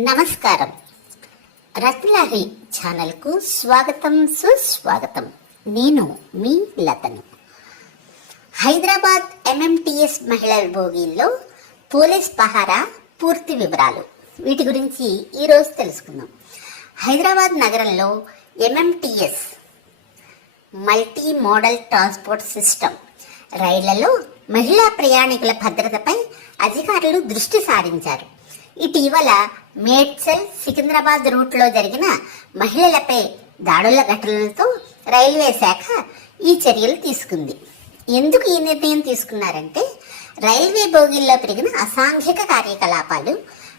నమస్కారం. రత్నలహరి ఛానల్కు స్వాగతం సుస్వాగతం. నేను మీ లతను. హైదరాబాద్ ఎంఎంటిఎస్ మహిళల భోగిల్లో పోలీస్ పహారా పూర్తి వివరాలు. వీటి గురించి ఈరోజు తెలుసుకుందాం. హైదరాబాద్ నగరంలో MMTS multi modal transport system రైళ్ళలో మహిళా ప్రయాణికుల భద్రతపై అధికారులు దృష్టి సారించారు. ఇటీవల మేడ్చల్ సికింద్రాబాద్ రూట్లో జరిగిన మహిళలపై దాడుల ఘటనలతో రైల్వే శాఖ ఈ చర్యలు తీసుకుంది. ఎందుకు ఈ నిర్ణయం తీసుకున్నారంటే రైల్వే బోగిల్లో పెరిగిన అసాంఘిక కార్యకలాపాలు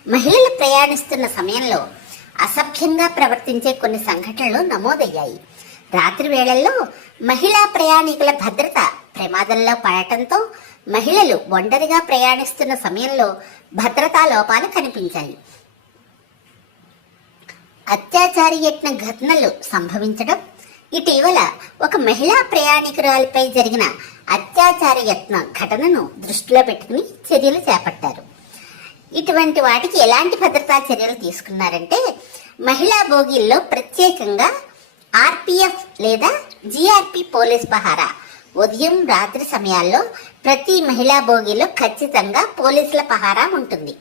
మహిళలు ప్రయాణిస్తున్న సమయంలో అసభ్యంగా ప్రవర్తించే కొన్ని సంఘటనలు నమోదయ్యాయి. రాత్రి వేళల్లో మహిళా ప్రయాణికుల భద్రత ప్రమాదంలో పడటంతో మహిళలు ఒంటరిగా ప్రయాణిస్తున్న సమయంలో భద్రతా లోపాలు కనిపించాయి. అత్యాచారి యత్న ఘటనలు సంభవించడం ఇటీవల ఒక మహిళా ప్రయాణికురాలిపై జరిగిన అత్యాచార యత్న ఘటనను దృష్టిలో పెట్టుకుని చర్యలు చేపట్టారు. ఇటువంటి వాటికి ఎలాంటి భద్రతా చర్యలు తీసుకున్నారంటే మహిళా బోగీల్లో ప్రత్యేకంగా ఆర్పిఎఫ్ లేదా జిఆర్పి పోలీస్ పహారా ఉదయం రాత్రి సమయాల్లో ప్రతి మహిళా బోగిలో ఖచ్చితంగా పోలీసుల పహారా ఉంటుంది.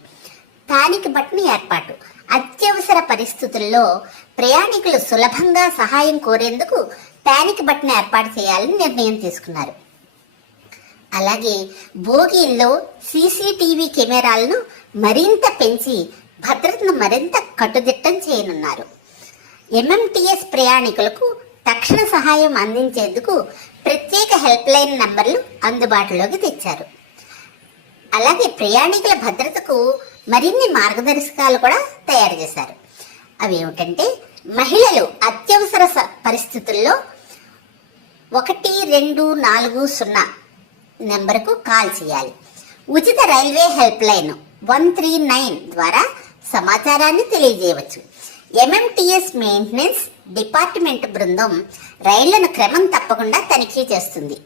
పానిక్ బట్ని ఏర్పాటు. అత్యవసర పరిస్థితుల్లో ప్రయాణికులు సులభంగా సహాయం కోరేందుకు ప్యానిక్ బట్ని ఏర్పాటు చేయాలని నిర్ణయం తీసుకున్నారు. అలాగే బోగీల్లో సీసీటీవీ కెమెరాలను మరింత పెంచి భద్రతను మరింత కట్టుదిట్టం చేయనున్నారు. ఎంఎంటీఎస్ ప్రయాణికులకు తక్షణ సహాయం అందించేందుకు ప్రత్యేక హెల్ప్ లైన్ నంబర్లు అందుబాటులోకి తెచ్చారు. అలాగే ప్రయాణికుల భద్రతకు మరిన్ని మార్గదర్శకాలు కూడా తయారు చేశారు. అవి ఏమిటంటే మహిళలు అత్యవసర స- పరిస్థితుల్లో ఒకటి రెండు నాలుగు సున్నా నెంబర్కు కాల్ చేయాలి. ఉచిత railway helpline one three nine ద్వారా సమాచారాన్ని తెలియజేయవచ్చు. ఎంఎంటిఎస్ మెయింటెనెన్స్ డిపార్ట్మెంట్ బృందం రైళ్ళను క్రమం తప్పకుండా తనిఖీ చేస్తుంది.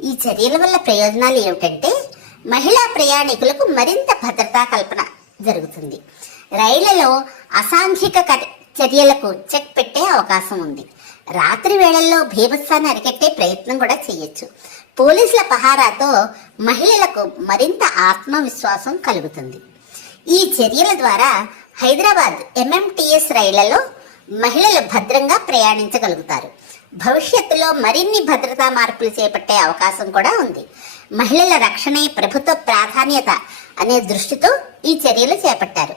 ఈ చర్యల వల్ల ప్రయోజనాలు ఏమిటంటే మహిళా ప్రయాణికులకు మరింత భద్రతా కల్పన జరుగుతుంది. రైళ్ళలో అసాంఘిక చర్యలకు చెక్ పెట్టే అవకాశం ఉంది. రాత్రి వేళల్లో భీభత్సాన్ని అరికట్టే ప్రయత్నం కూడా చేయొచ్చు. పోలీసుల పహారాతో మహిళలకు మరింత ఆత్మవిశ్వాసం కలుగుతుంది. ఈ చర్యల ద్వారా హైదరాబాద్ ఎంఎంటిఎస్ రైళ్ళలో మహిళలు భద్రంగా ప్రయాణించగలుగుతారు. భవిష్యత్తులో మరిన్ని భద్రతా మార్పులు చేపట్టే అవకాశం కూడా ఉంది. మహిళల రక్షణే ప్రభుత్వ ప్రాధాన్యత అనే దృష్టితో ఈ చర్యలు చేపట్టారు.